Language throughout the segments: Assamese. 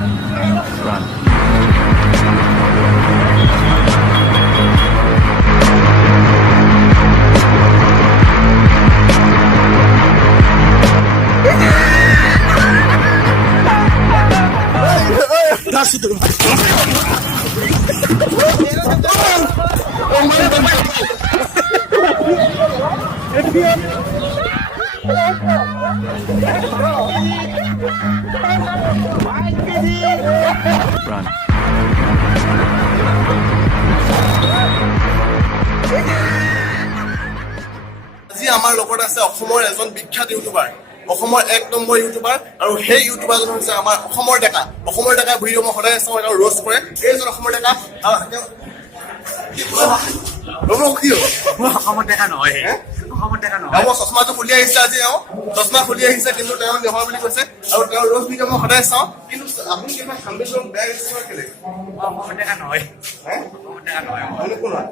Run. Run. আজি আমাৰ লগত আছে অসমৰ এজন বিখ্যাত ইউটিউবাৰ, অসমৰ 1 নম্বৰ ইউটিউবাৰ, আৰু সেই ইউটিউবাৰজন হৈছে আমাৰ অসমৰ ডেকা। অসমৰ ডেকা ভিডিঅ' মই সদায় চাওঁ, এটা ৰোষ্ট কৰে। এইজন অসমৰ ডেকা অসমৰ দেখা নহয় অসমৰ দেখা নহয় মই চশমাটো খুলি আহিছে আজি, চশমা খুলি আহিছে, কিন্তু তেওঁ নহয় বুলি কৈছে। আৰু তেওঁৰ ৰোষ্ট ভিডিঅ' মই সদায় চাওঁ, কিন্তু আপুনি কিবা সাম্বিত বেয়া ইউটিউবাৰ কেলে অসমৰ দেখা নহয় অসমৰ দেখা নহয় কোন হয়?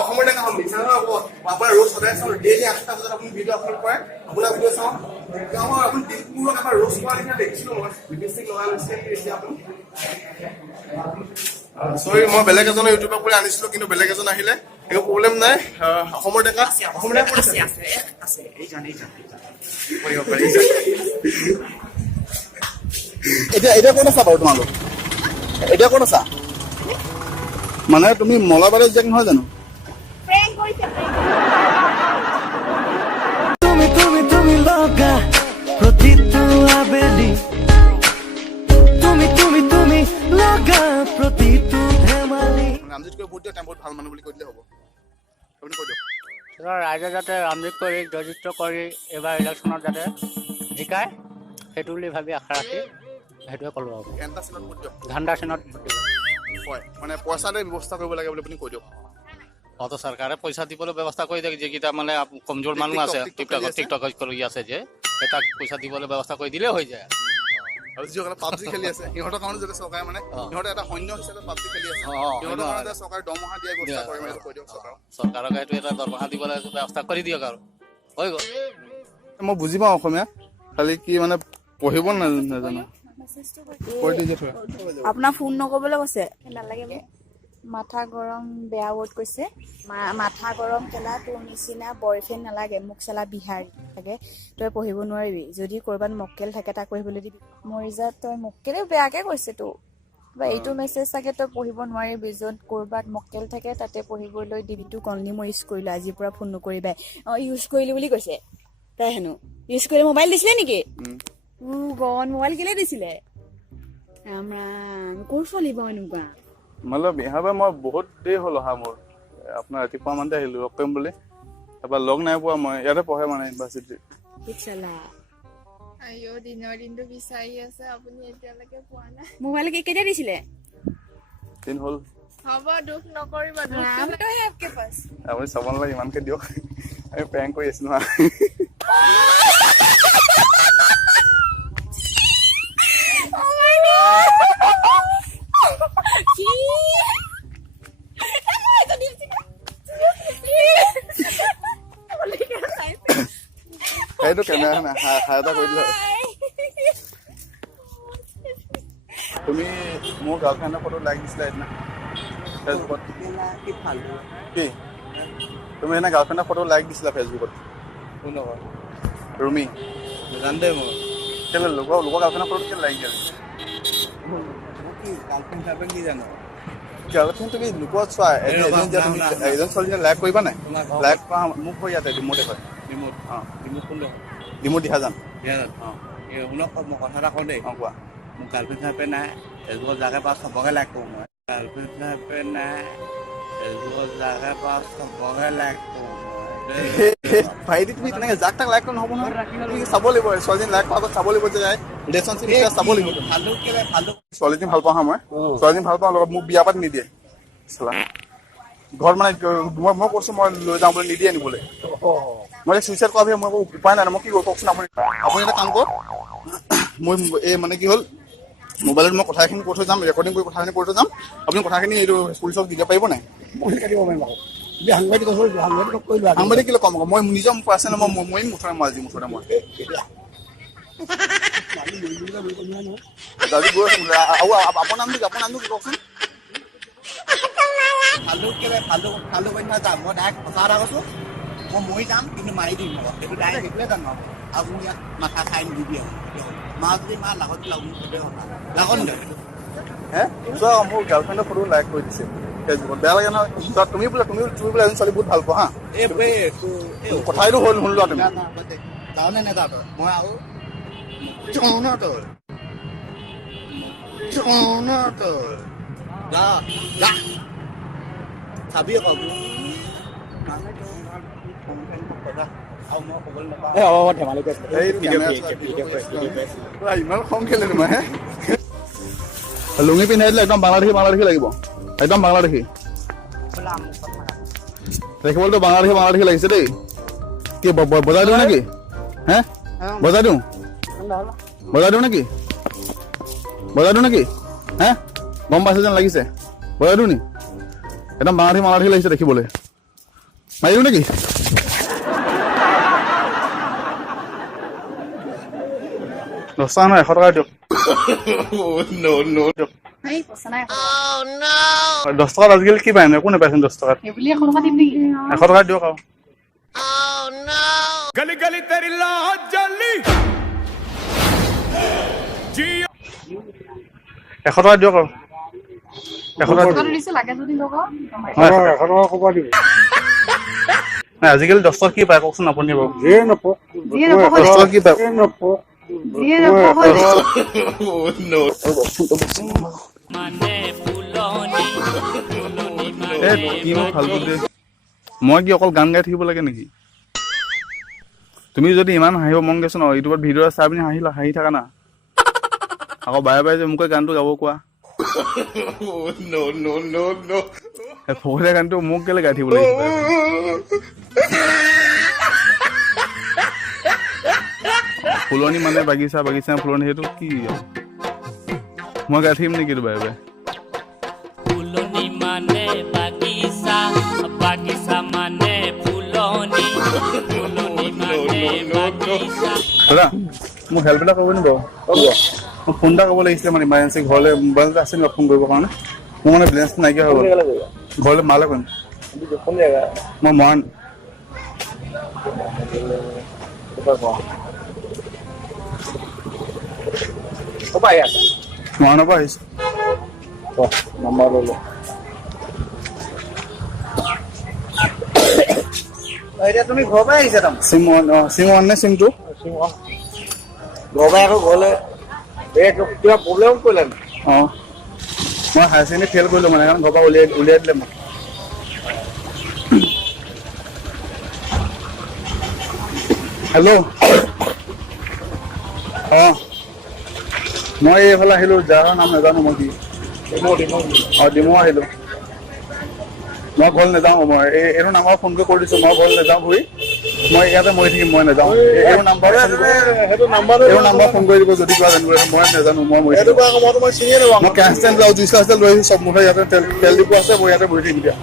অসমৰ ডেকা মিছা আপোনাৰ ৰোজ সদায় চাওঁ, ডেইলি 8টা বজাত আপুনি ভিডিঅ' আপলোড কৰে, আপোনাৰ ভিডিঅ' চাওঁ। আপুনি দিনপূৰক এবাৰ ৰোজ কৰা নিচিনা দেখিছিলো মই, লিপষ্টিক লগাই লৈছিলে এতিয়া আপুনি। চৰি, মই বেলেগ এজনৰ ইউটিউবৰ কৰি আনিছিলো, কিন্তু বেলেগ এজন আহিলে, একো প্ৰব্লেম নাই। অসমৰ ডেকা অসমৰ ডেকা এতিয়া ক'ত আছা বাৰু তোমালোক? এতিয়া ক'ত আছা? মানে তুমি মলাবাৰীত জেক নহয় জানো? তুমি লগা প্ৰতিটো আবেলি, তুমি লগা প্ৰতিটো ধেমালি। ৰামজিতকৈ ভোট দিয়ক, তেওঁ বহুত ভাল মানুহ বুলি কৈ দিলে হ'ব। আপুনি কৈ দিয়ক। ৰাইজে যাতে ৰামজিত কৰি জয়যুক্ত কৰি এইবাৰ ইলেকশ্যনত যাতে জিকায়, সেইটো বুলি ভাবি আশা ৰাখি সেইটোৱে ক'লো আৰু। এণ্টা চিনত ভোট দিয়ক। ধান্দা চিনত ভোট দিব। হয়, মানে পইচাতে ব্যৱস্থা কৰিব লাগে বুলি আপুনি কৈ দিয়ক। অতো চৰকাৰে পইচা দিবলৈ ব্যৱস্থা কৰি দিয়ে, যিকেইটা মানে কমজোৰ মানুহ আছে, টিকটক কৰি আছে যে, তাক পইচা দিবলৈ ব্যৱস্থা কৰি দিলেই হৈ যায়। আৰু যিসকলে পাবজি খেলি আছে, সিহঁতৰ কাৰণে যদি চৰকাৰে মানে সিহঁতে এটা সৈন্য হিচাপে পাবজি খেলি আছে, সিহঁতৰ কাৰণে চৰকাৰে দৰমহা দিয়া ব্যৱস্থা কৰি মেলি কৈ দিয়ক চৰকাৰক। চৰকাৰক সেইটো এটা দৰমহা দিবলৈ ব্যৱস্থা কৰি দিয়ক আৰু হৈ গ'ল। মই বুজি পাওঁ অসমীয়া, খালি কি মানে পঢ়িব নাজানো। আপোনাৰ ফোন নকবলৈ কৈছে, নালাগে। মাথা গৰম বেয়া ৱৰ্ড কৈছে, মাথা গৰম কেলা, তোৰ নিচিনা বয়ফ্ৰেণ্ড নালাগে, মোক চালা বিহাৰী লাগে, তই পঢ়িব নোৱাৰিবি। যদি ক'ৰবাত মক্কেল থাকে তাক পঢ়িবলৈ দিবি। মৰিজা তই মক্কেলে বেয়াকে কৈছে তো, বা এইটো মেছেজ চাগে তই পঢ়িব নোৱাৰিবি। য'ত ক'ৰবাত মক্কেল থাকে তাতে পঢ়িবলৈ দিবি। তোক অনলি মই ইউজ কৰিলো, আজিৰ পৰা ফোন নকৰিবাই। ইউজ কৰিলো বুলি কৈছে তাই হেনো। ইউজ কৰি মোবাইল দিছিলে নেকি? গন মোবাইল কেলে দিছিলে? ৰাম ৰাম, ক'ত চলিব এনেকুৱা? মানে বিহাৰ পৰা মই বহুত দেৰি হ'ল অহা, মোৰ আপোনাৰ ৰাতিপুৱা মানতে আহিলো লগ কৰিম বুলি, তাৰপৰা লগ নাই পোৱা। মই ইয়াতে পঢ়ে মানে ইউনিভাৰ্চিটিত। দিনৰ দিনটো বিচাৰি আছে আপুনি, এতিয়ালৈকে পোৱা নাই। মোবাইল কেতিয়া দিছিলে? দিন হ'ল। হ'ব, দুখ নকৰিব। আপুনি চাব নালাগে ইমানকে দিয়ক, আমি প্ৰেংক কৰি আছিলো হা। সেইটো কেমেৰা হাই এটা কৰি দিলে। তুমি মোৰ গাৰ্লফ্ৰেণ্ডৰ ফটো লাইক দিছিলা সেইদিনা ফেচবুকত। কি তুমি সেইদিনা গাৰ্লফ্ৰেণ্ডৰ ফটো লাইক দিছিলা ফেচবুকত? ৰুমি জান দে মই কেলে লোকৰ গাৰ্লফ্ৰেণ্ডৰ ফটো কেলে লাইক দিয়া? গাৰ্লফ্ৰেণ্ড তুমি লোকত চোৱা, এজন ছোৱালীজনী লাইক কৰিবা নাই? লাইক কৰা মোক কৈ ইয়াতে ডিমোটে হয়। ডিমোট দিহাজান। শুনক, মই কথা এটা কওঁ দেই। কোৱা। মোৰ গাৰ্লফ্ৰেণ্ড চাৰ্লফ্ৰেণ্ড নাই, ফেচবুকত জাগে পাওঁ চবকে লাইক কৰোঁ মই। গাৰ্লফ্ৰেণ্ড চাৰ্লফ্ৰেণ্ড নাই, ফেচবুকত জাগে পাওঁ চবকে লাইক কৰোঁ মই। ভাইটি তুমি তেনেকে যাক তাক লাইক কৰি নহ'ব নহয়, তুমি চাব লাগিব। ছোৱালীজনী লাইক কৰাৰ আগত চাব লাগিব যে ৰিলেশ্যনশ্বিপ চাব লাগিব। ছোৱালীজনী ভাল পাওঁ হা, মই ছোৱালীজনী ভাল পাওঁ, লগত মোক বিয়া পাতি নিদিয়ে ঘৰত। মানে মই কৈছো মই লৈ যাওঁ বুলি, নিদিয়ে নিবলৈ। মই চুইচাইড কৰা মই উপায় নাই, মই কি কৰোঁ কওকচোন আপুনি। আপুনি এটা কাম কৰক, মই এই মানে কি হ'ল, মোবাইলত মই কথাখিনি কৈ থৈ যাম, ৰেকৰ্ডিং কৰি কথাখিনি কৈ থৈ যাম। আপুনি কথাখিনি এইটো পুলিচক দিব পাৰিব নাই? সাংবাদিক কিলো কম, মই নিজৰ পাৰ্চনেল মই মুঠতে মই আজি মুঠতে মই গাড়ী গৈ আছে আৰু আপোনাৰ নামটো কি কওকচোন? ফাল্টু কেলে ফাল্টু কৰি নাযাম মই ডাইৰেক্ট সঁচা কথা কৈছোঁ মই মৰি যাম কিন্তু মাৰি দিম মই সেইটো ডাইৰেক্ট সেইটোৱে জানো আৰু আপুনি ইয়াত মাথা খাই নিদিবি মা যদি মা লাগত লাগি সেইটোৱে কথা লাগত হে চোৱা মোৰ গাৰ্লফ্ৰেণ্ডৰ ফটো লাইক কৰি দিছে ফেচবুকত বেয়া লাগে নহয় চোৱা তুমি বোলে এজন ছোৱালী বহুত ভাল পোৱা হা কথাইটো হ'ল শুনি লোৱা তুমি যাওঁনে নেযাওঁ তই মই আৰু যা চাবি আকৌ ইমান খং খেলে তোমাৰ হে লুঙি পিন্ধাই দিলে একদম বাংলাদেশী লাগিব একদম বাংলাদেশী দেখিবলৈতো বাংলাদেশী লাগিছে দেই কি বজাই দিওঁ নেকি হে বজাই দিওঁ নেকি হে গম পাইছে যেন লাগিছে বজাই দিওঁ নি একদম বাংলাদেশী লাগিছে দেখিবলৈ মাৰি দিওঁ নেকি 10 টকা নহয় 100 টকা দিয়ক 10 টকাত আজিকালি কি পায় একো নাপাইচোন 10 টকাত 100 টকা দিয়ক আৰু गली गली तेरी लाज जली 100 টকা দিয়ক আৰু 100 টকা নাই আজিকালি 10 টকা কি পায় কওকচোন আপুনি বাৰু 10 টকা কি পায় মই কি অকল গান গাই থাকিব লাগে নেকি তুমি যদি ইমান হাঁহিব মন গৈছে ন ইউটিউবত ভিডিঅ' চাই পিনি হাঁহি থাকা না আকৌ বাৰে যে মোকে গানটো গাব কোৱা ফকলীয়া গানটো মোক কেলে গাই থাকিব লাগিছে ফুলনি মানে বাগিচা ফুলনি সেইটো কি মই গাই থাকিম নেকি বাৰে ফুলনি মানে বাগিচা মানে ফুলনি মানে বাগিচা দাদা মোক হেল্প এটা কৰিব নি বাৰু মোক ফোন এটা কৰিব লাগিছিলে মানে ইমাৰ্জেঞ্চি ঘৰলৈ মোবাইল এটা আছে নি ফোন কৰিবৰ কাৰণে মোৰ মানে বেলেঞ্চ নাইকিয়া হৈ গ'ল ঘৰলৈ মালে কৰিম মই মৰাণ মৰাণৰ পৰা আহিছোঁ এতিয়া তুমি ঘৰৰ পৰাই আহিছা তাৰমানে চিম ওৱান নে চিম টু ঘৰৰ পৰাই আকৌ ঘৰলৈ কিবা প্ৰব্লেম কৰিলে অঁ মই হায়াৰ ছেকেণ্ডেৰী ফেইল কৰিলোঁ মানে ঘৰৰ পৰা উলিয়াই দিলে মোক হেল্ল' অঁ মই এইফালে আহিলোঁ যাৰ নাম নাজানো মই কি ডিমৌ আহিলোঁ মই ঘৰলৈ নাযাওঁ মই এইটো নাম্বাৰ ফোন কৰি দিছোঁ মই ঘৰলৈ নাযাওঁ ঘূৰি মই ইয়াতে মৰি থাকিম মই নাযাওঁ এইটো নাম্বাৰ ফোন কৰি দিব যদি কিবা জানিব মই নাজানো মই মৰি মই কেছ ষ্টেণ্ড যাওঁ জুইচ ষ্টেণ্ড লৈ আহিছোঁ চব মুঠে ইয়াতে তেল ডিপু আছে মই ইয়াতে বহি থাকিম দিয়া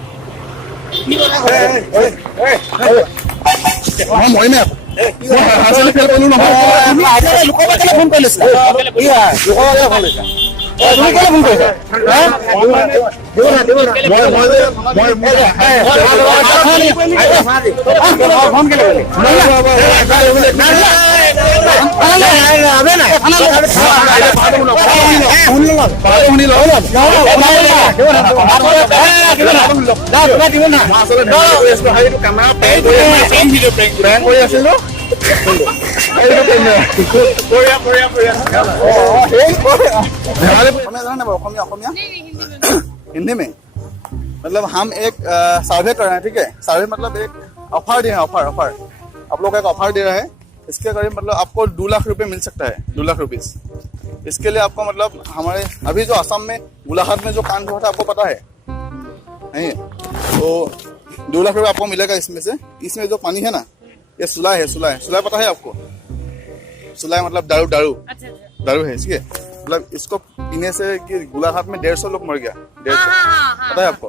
মই মৰিমে আকৌ ফেল কৰিলোঁ নহয় ফোন কৰি লৈছিলা हिंदी में मतलब हम एक सर्वे कर रहे हैं ठीक है सर्वे मतलब एक ऑफर दे रहे हैं ऑफर आप लोग का एक ऑफर दे रहे हैं इसके करीब मतलब आपको 2 लाख रुपए मिल सकता है 2 लाख रुपीस इसके लिए आपको मतलब हमारे अभी जो असम में गोलाघाट में जो कांड हुआ था आपको पता है नहीं तो 2 लाख रुपए आपको मिलेगा इसमें जो पानी है ना ये सुलाई है सुलाई पता है आपको सुलाई मतलब दारू है ठीक है मतलब इसको पीने से कि गोलाघाट में 150 लोग मर गया 150 पता है आपको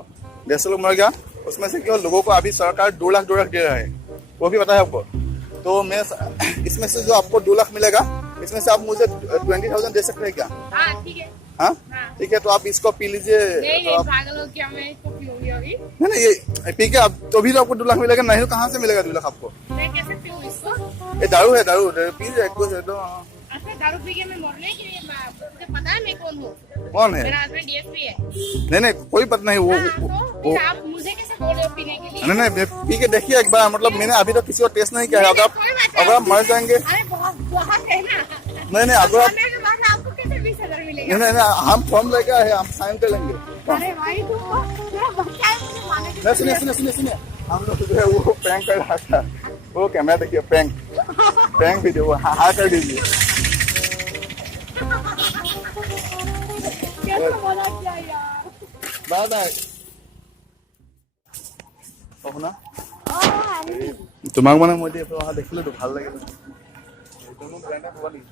150 लोग मर गया उसमें से केवल लोगों को अभी सरकार 2 लाख दे रहा है वो भी पता है आपको तो मैं इसमें से जो आपको 2 लाख मिलेगा इसमें से आप मुझे 20,000 दे सकते हैं क्या? हाँ ठीक है। हाँ हाँ। ठीक है, तो आप इसको पी लीजिए। नहीं तो नहीं आप पागल हो क्या, मैं इसको पीऊंगी अभी। नहीं ये पी के आप तो भी तो आपको 2 लाख मिलेगा, नहीं तो कहाँ से मिलेगा 2 लाख आपको? मैं कैसे पीऊँ इसको? ये दारू है, दारू पीजिए कुछ है तो। अच्छा दारू पी के मैं मरने की लिए मुझे पता है मैं कौन हूँ। कौन है? मेरा हस्बैंड डीएसपी है। नहीं कोई पता नहीं वो, हाँ, तो फिर आप मुझे कैसे बोल रहे हो पीने के लिए? नहीं पी के देखिए एक बार, मतलब मैंने अभी तक किसी को टेस्ट नहीं किया है। अगर आप मर जाएंगे, अरे बहुत बहुत है ना। नहीं अगर आप मरने के बाद आपको कैसे 20,000 मिलेगा? नहीं हम फॉर्म लेके आए हैं, हम साइन कर लेंगे। अरे भाई तुम मेरा बच्चा है, मुझे मारने के नहीं सुनिए, हम लोग जो है वो प्रैंक कर रहा था। वो कैमरा देखिए, प्रैंक वीडियो हाँ कर दीजिए। कैसे बोला क्या यार? Bye bye. শুনা তোমাক মানে মই এতিয়া অহা দেখিলো তো ভাল লাগিল। তুমি ব্ৰেণ্ডে ক'বা নেকি?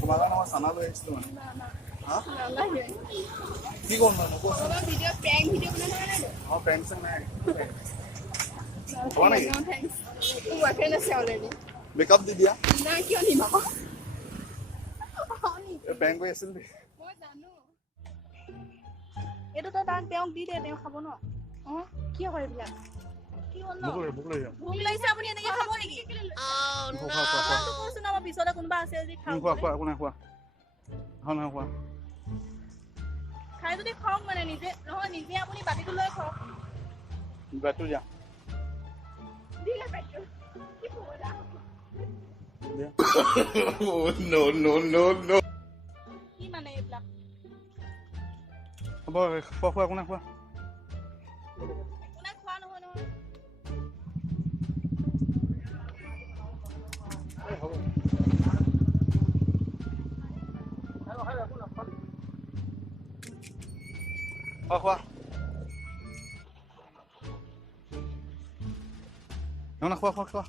তোমাৰ কাৰণে মই চানা লৈ আহিছিলো মানে। হা? নালাগে। কি ক'ম মানে নকওঁ। অলপ ভিডিঅ' প্ৰেংক ভিডিঅ' বনাব নাই তো? অঁ প্ৰেংক চেংক নাই। কোৱা নেকি? No thanks. তোৰ বয়ফ্ৰেণ্ড আছে অলৰেডি। মেকআপ দি দিয়া। নাই কিয় নিম আকৌ? প্ৰেংক কৰি আছিল দেই। মই জানো। এইটো তই তাক তেওঁক দি দে, তেওঁ খাব ন। অঁ কিয় কৰে এইবিলাক? কি হ'ল ন? ভোক লাগিছে। ভোক লাগিছে, আপুনি এনেকে খাব নেকি? খোৱা মইতো কৈছো ন, আমাৰ পিছতে কোনোবা আছে যদি খাওঁ। খোৱা একো নাই খোৱা। নহয় খোৱা। খাই যদি খাওক মানে নিজে, নহয় নিজে আপুনি বাতিটো লৈ খাওক। বেটো দিয়া। দিলে পাইছো। কি ক'লা? No. কি মানে এইবিলাক? হ'ব খোৱা একো নাই খোৱা। একো নাই খোৱা নহয় নহয়। খোৱা নহয় খোৱা